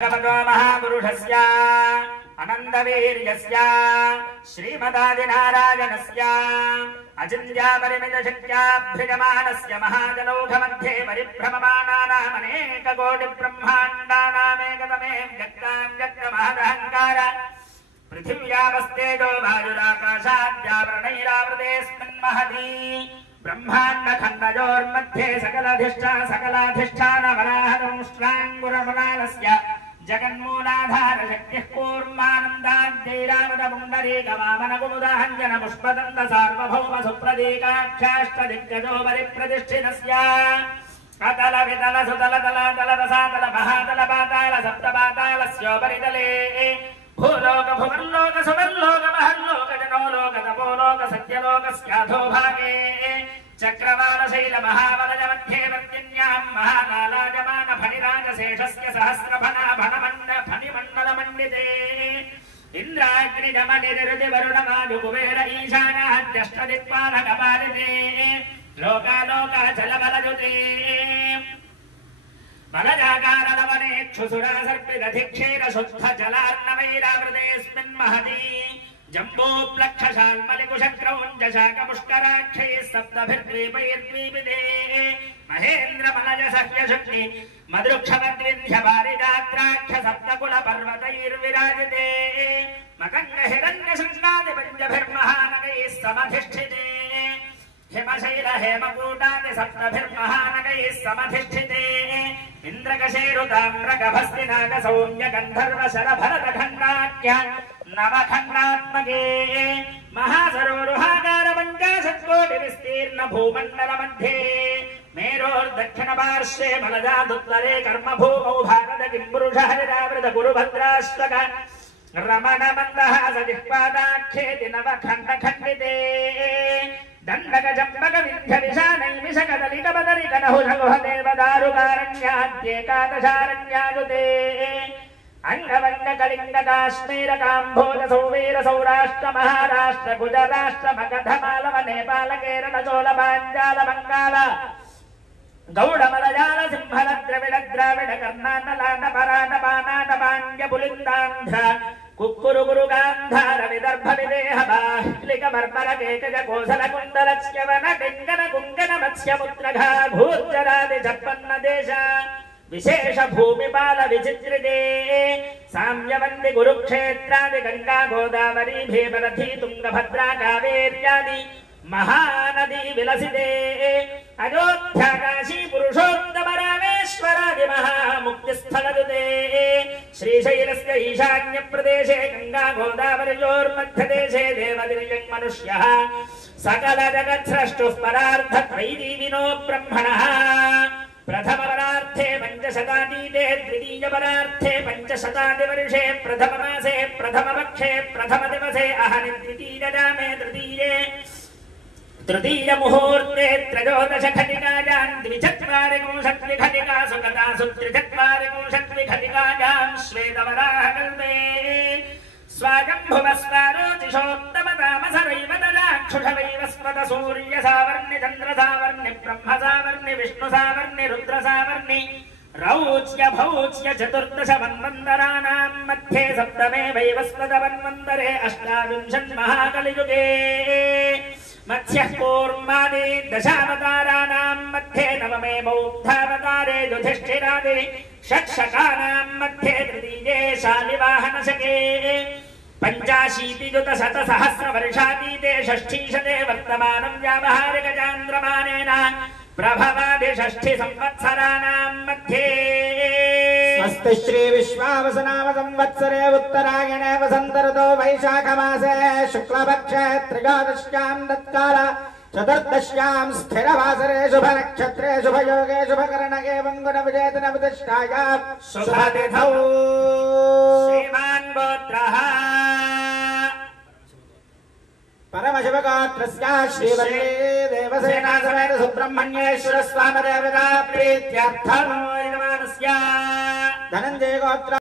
भगवतो महापुरुषस्य अनन्दवीर्यस्य श्रीमदादिनारायणस्य अचिन्त्यापरिमितशक्त्याभ्युदमानस्य महाजनौघमध्ये परिभ्रममानानामनेककोटिब्रह्माण्डानामेकतमे व्यक्ताव्यक्तमहदहङ्कार पृथिव्यावस्तेजो वायुराकाशाद्यावरणैरावृतेऽस्मिन्महती ब्रह्माण्डखण्डयोर्मध्ये सकलधिष्ठानवराहदंष्ट्राङ्गुरमलालस्य जगन्मूलाधार शक्तिः कूर्मानन्दाद्यैरावतपुण्डरीकवामनकुमुदाहञ्जन पुष्पदन्त सार्वभौम सुप्रतीकाख्याष्टदिग्गजो परिप्रतिष्ठितस्य अतल वितल सुतल तल तल रसातल महातल पाताल सप्तपातालस्योपरितले भूलोक भुवर्लोक सुवर्लोक महर्लोक जनोलोक तपोलोक सत्यलोकस्याधो भागे चक्रवाल शैल महाबलज मध्ये वर्तिन्यां महाकालाजमान फणिराजशेषस्य सहस्रफना फणिमण्डल मण्डिते इन्द्राग्निजमनिरुति वरुणवायुकुबेर ईशानाद्यष्टदिक्पालकपालिते लोकालोकाचलबलजुते बलजाकारलवनेक्षुसुरासर्पिदधिक्षेर शुद्धजलार्णवैरावृतेऽस्मिन्महती जम्बूप्लक्षशाल्मलिकुशक्रौञ्जशाकपुष्कराक्षैः सप्तभिर्द्वीपैर्द्वीपिते महेन्द्रमलजसह्यशक्ति मधुक्षवद्विन्ध्यपारिजात्राख्य सप्तकुलपर्वतैर्विराजिते मकङ्गहिरण्यशृङ्गादिपञ्चभिर्महानगैः समधिष्ठिते हिमशैल हेमकूटादि सप्तभिर्महानगैः समधिष्ठिते इन्द्रकशेरुताम्रगभस्तिनागसौम्य गन्धर्वशरभरतखण्डाख्य नवखण्डात्मके महासरोरुहाकारपञ्चाशत्कोटिविस्तीर्ण भूमण्डलमध्ये मेरोर्दक्षिणपार्श्वे बलजादुत्तरे कर्मभूमौ भारतकिम्पुरुषहरिरावृत गुरुभद्राष्टक रमणमन्दहासजिह्वादाख्येति नवखण्डखण्डिते दण्डकजम्बकविन्ध्यविशानैमिषकदलिकपदरिकनहुषगुहदेवदारुकारण्याद्येकादशारण्यायुते अंगवंगकलिंग काम्भोज सौवीर सौराष्ट्र महाराष्ट्र गुजराष्ट्र मगधमालव नेपाल केरल चोल पांचाल बंगाल गौड़ मलयाल सिंहल द्रविड़ द्राविड़ कर्नाटक पराट पानाट पांड्य पुलिंदांध्र कुक्कुरु गुरु गांधार विदर्भ विदेह बाह्लिक मर्मर केकज कोसल कुंडल च्यवन टिंगन कुंगन मत्स्य मुद्रघा भूजरादि छप्पन्न देश विशेष भूमिपाल विचित्रिते साम्यवन्ति कुरुक्षेत्रादि गंगा गोदावरी भीमरथी तुंगभद्रा कावेर्यादि महानदी विलसिते अयोध्या काशी पुरुषोत्तम रामेश्वरादि महामुक्तिस्थलदुते श्रीशैलस्य ईशान्य प्रदेशे गंगा गोदावरीयोर्मध्यदेशे देवदिव्यं मनुष्यः सकल जगत्स्रष्टुः परार्थत्रयीदिनो ब्रह्मणः प्रथम परार्थे पंचशतातीते द्वितीय परार्थे पंचशतादिवर्षे प्रथम मासे प्रथम पक्षे प्रथम दिवसे अहनि द्वितीय जामे तृतीय मुहूर्ते त्रयोदश घटिकायां द्विचत्वारिंशत्विघटिकासु गतासु त्रिचत्वारिंशत्विघटिकायां श्वेतवराहकल्पे स्वागम्भुवस्वारोचिषोत्तमतामसरैवतलाक्षुषवैवस्वत सूर्यसावर्णि चन्द्रसावर्णि ब्रह्मसावर्णि विष्णुसावर्णि रुद्रसावर्णि रौच्य भौच्य चतुर्दश मन्वन्तराणां मध्ये सप्तमे वैवस्वतमन्वन्तरे अष्टाविंशन्महाकलियुगे मत्स्यः कूर्मादि दशावताराणां मध्ये नवमे बौद्धावतारे युधिष्ठिरादि षट्शकानां मध्ये तृतीये शालिवाहनशके पञ्चाशीतियुतशतसहस्रवर्षातीते षष्ठीशते वर्तमानं व्यावहारिकचान्द्रमानेन प्रभवादि षष्ठि संवत्सराणां मध्ये स्वस्ति श्री विश्वावसुनाम संवत्सरे उत्तरायणे वसन्त ऋतौ वैशाखमासे शुक्लपक्षे त्रयोदश्यां तत्काल चतुर्दश्यां स्थिरवासरे शुभनक्षत्रे शुभयोगे शुभकरण एवं गुणविजेतनविदिष्टायां शुभतिथौ श्रीमान् गोत्रः परमशिवगोत्रस्य श्रीवल्ली देवसेना समेत सुब्रह्मण्येश्वर स्वामी देवता प्रीत्यर्थं यजमानस्य धनञ्जय गोत्र